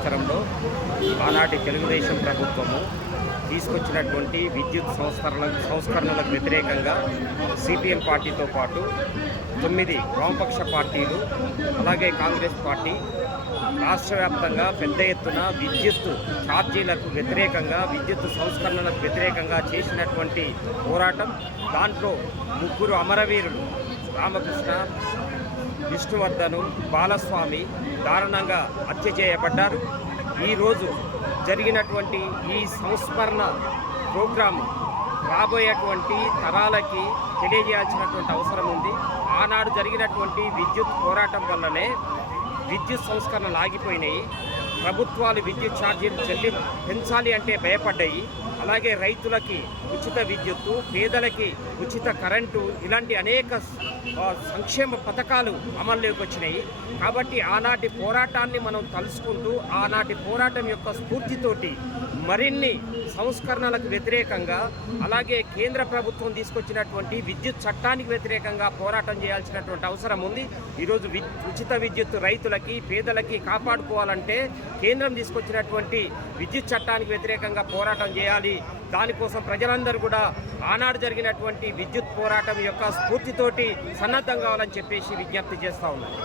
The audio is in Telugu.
సంవత్సరంలో ఆనాటి తెలుగుదేశం ప్రభుత్వము తీసుకొచ్చినటువంటి విద్యుత్ సంస్కరణలకు వ్యతిరేకంగా సిపిఎం పార్టీతో పాటు 9 వామపక్ష పార్టీలు అలాగే కాంగ్రెస్ పార్టీ రాష్ట్ర వ్యాప్తంగా పెద్ద ఎత్తున విద్యుత్ ఛార్జీలకు వ్యతిరేకంగా విద్యుత్ సంస్కరణలకు వ్యతిరేకంగా చేసినటువంటి పోరాటం. దాంట్లో 3 అమరవీరులు రామకృష్ణ, విష్ణువర్ధను, బాలస్వామి దారుణంగా హత్య చేయబడ్డారు. ఈరోజు జరిగినటువంటి ఈ సంస్మరణ ప్రోగ్రాము రాబోయేటువంటి తరాలకి తెలియజేయాల్సినటువంటి అవసరం ఉంది. ఆనాడు జరిగినటువంటి విద్యుత్ పోరాటం వల్లనే విద్యుత్ సంస్కరణలు ఆగిపోయినాయి. ప్రభుత్వాలు విద్యుత్ ఛార్జీలు పెంచాలి అంటే భయపడ్డాయి. అలాగే రైతులకి ఉచిత విద్యుత్తు, పేదలకి ఉచిత కరెంటు ఇలాంటి అనేక సంక్షేమ పథకాలు అమల్లోకి వచ్చినాయి. కాబట్టి ఆనాటి పోరాటాన్ని మనం తలుసుకుంటూ ఆనాటి పోరాటం యొక్క స్ఫూర్తితోటి మరిన్ని సంస్కరణలకు వ్యతిరేకంగా అలాగే కేంద్ర ప్రభుత్వం తీసుకొచ్చినటువంటి విద్యుత్ చట్టానికి వ్యతిరేకంగా పోరాటం చేయాల్సినటువంటి అవసరం ఉంది. ఈరోజు ఉచిత విద్యుత్ రైతులకి, పేదలకి కాపాడుకోవాలంటే కేంద్రం తీసుకొచ్చినటువంటి విద్యుత్ చట్టానికి వ్యతిరేకంగా పోరాటం చేయాలి. దానికోసం ప్రజలందరూ కూడా ఆనాడు జరిగినటువంటి విద్యుత్ పోరాటం యొక్క స్ఫూర్తితోటి సన్నద్ధం కావాలని చెప్పేసి విజ్ఞప్తి చేస్తూ ఉన్నారు.